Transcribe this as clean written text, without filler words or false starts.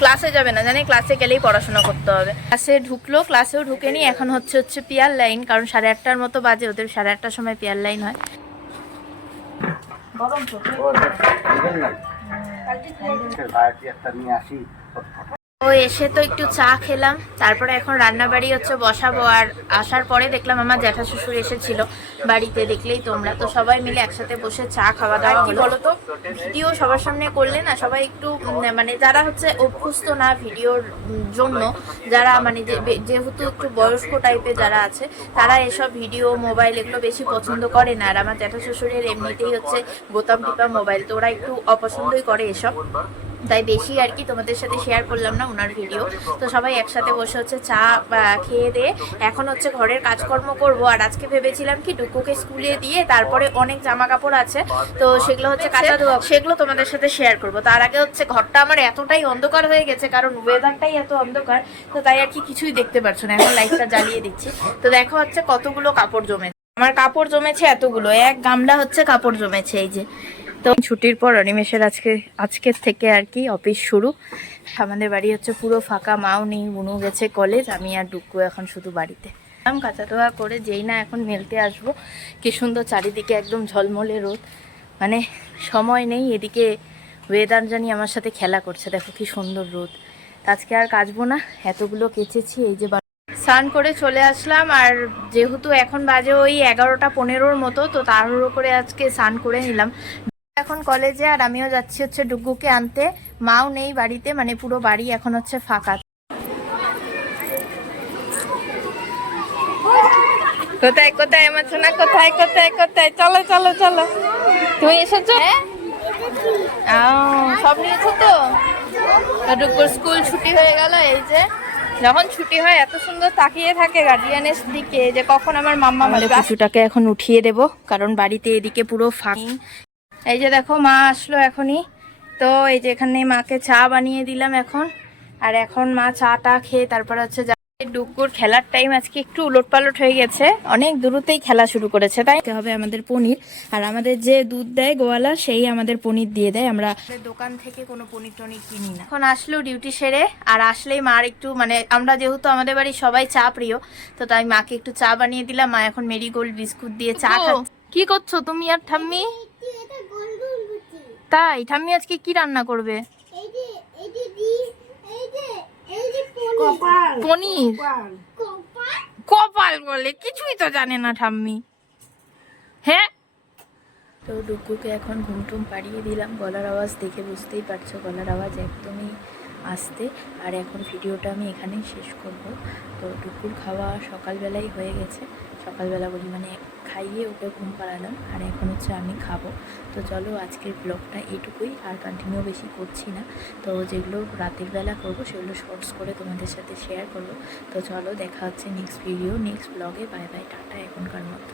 ক্লাসে যাবে না জানি, ক্লাসে গেলেই পড়াশোনা করতে হবে। ক্লাসে ঢুকলো, ক্লাসেও ঢুকেনি, এখন হচ্ছে পিয়ার লাইন, কারণ 8:30টার মতো বাজে, ওদের 8:30টার সময় পিয়ার লাইন হয়। ও এসে তো একটু চা খেলাম, তারপরে এখন রান্নাবাড়ি বসাবো। আর আসার পরে দেখলাম আমার জ্যাঠা শ্বশুর এসেছিল বাড়িতে, দেখলেই তোমরা। তো সবাই মিলে একসাথে বসে চা খাওয়া দাওয়া। কি বলো তো, ভিডিও সবার সামনে করলে না সবাই একটু মানে যারা অভ্যস্ত না ভিডিওর জন্য, যারা মানে যেহেতু একটু বয়স্ক টাইপের যারা আছে, তারা এসব ভিডিও মোবাইল এগুলো বেশি পছন্দ করে না। আর আমার জ্যাঠা শ্বশুরের এমনিতেই বোতাম টিপা মোবাইল, তো ওরা একটু অপছন্দই করে এসব, তাই বেশি আর কি তোমাদের সাথে শেয়ার করলাম না ওনার ভিডিও। তো সবাই একসাথে বসে চা খেয়ে দিয়ে এখন ঘরের কাজকর্ম করব। আর আজকে ভেবেছিলাম কি ডুকুকে স্কুলে দিয়ে তারপরে অনেক জামা কাপড় আছে, তো সেগুলো কাঁচা ধোয়া, সেগুলো তোমাদের সাথে শেয়ার করব। তার আগে ঘরটা আমার এতটাই অন্ধকার হয়ে গেছে, কারণ ওয়েদারটাই এত অন্ধকার, তো তাই আর কি কিছুই দেখতে পারছো না। এখন লাইটটা জ্বালিয়ে দিচ্ছি। তো দেখো কতগুলো কাপড় জমেছে, আমার কাপড় জমেছে এতগুলো, এক গামলা কাপড় জমেছে। এই যে, তো ছুটির পর অনিমেষের আজকের থেকে আর কি অফিস শুরু। আমাদের বাড়ি পুরো ফাঁকা, মাও নেই, বুনু গেছে কলেজ, আমি আর ডুকু এখন শুধু বাড়িতে। কাঁচা ধোয়া করে যেই না এখন মেলতে আসবো, কি সুন্দর চারিদিকে একদম ঝলমলে রোদ, মানে সময় নেই। এদিকে ওয়েদার জানি আমার সাথে খেলা করছে, দেখো কি সুন্দর রোদ। আজকে আর কাচবো না, এতগুলো কেচেছি। এই যে স্নান করে চলে আসলাম, আর যেহেতু এখন বাজে ওই 11:15 মতো, তো তাড়াহুড়ো করে আজকে স্নান করে নিলাম। এখন কলেজে, আর আমিও যাচ্ছি ডুগুকে আনতে। মাও নেই বাড়িতে, মানে পুরো বাড়ি এখন ফাঁকা। কোথায় কোথায় আমার সোনা, কোথায় কোথায় কোথায়, চলো চলো চলো। তুমি এসেছো? সব নিয়েছো তো? ডুগুর স্কুল ছুটি হয়ে গেল। এই যে যখন ছুটি হয় এত সুন্দর তাকিয়ে থাকে গার্ডিয়ানের দিকে, যে কখন আমার মাম্মা কিছুটাকে এখন উঠিয়ে দেব, কারণ বাড়িতে এদিকে পুরো ফাঁকা। এই যে দেখো মা আসলো এখনই, তো এই যে এখানে মাকে চা বানিয়ে দিলাম এখন। আর এখন মা চাটা খেয়ে তারপর ডুগুর খেলার টাইম আজকে একটু উলটপালট হয়ে গেছে, অনেক দূরতেই খেলা শুরু করেছে। তাই হবে আমাদের পনির, আর আমাদের যে দুধ দেয় গোয়ালা সেই আমাদের পনির দিয়ে দেয়, আমরা দোকান থেকে কোনো পনির টনির কিনি না। এখন আসলো ডিউটি সেরে, আর আসলেই মার একটু মানে আমরা যেহেতু আমাদের বাড়ি সবাই চা প্রিয়, তো তাই মাকে একটু চা বানিয়ে দিলাম। মা এখন মেরিগোল্ড বিস্কুট দিয়ে চা খাচ্ছে। কি করছো তুমি আর ঠাম্মি? তাই ঠাম্মি আজকে কি রান্না করবে? পনির। কপাল বলে, কিছুই তো জানে না ঠাম্মি। হ্যাঁ, তো ডুগুকে এখন ঘুমটুম পাড়িয়ে দিলাম। গলার আওয়াজ দেখে বুঝতেই পারছো, গলার আওয়াজ একদমই আস্তে। আর এখন ভিডিওটা আমি এখানেই শেষ করব। তো ডুগুর খাওয়া সকালবেলাই হয়ে গেছে, সকালবেলা বলি মানে খাইয়ে ওকে ঘুম পাড়ালাম, আর এখন আমি খাবো। তো চলো আজকের ব্লগটা এইটুকুই, আর কন্টিনিউ বেশি করছি না। তো যেগুলো রাতের বেলা করবো সেগুলো শর্টস করে তোমাদের সাথে শেয়ার করবো। তো চলো দেখা হচ্ছে নেক্সট ভিডিও, নেক্সট ব্লগে। বাই বাই, টাটা এখনকার মতো।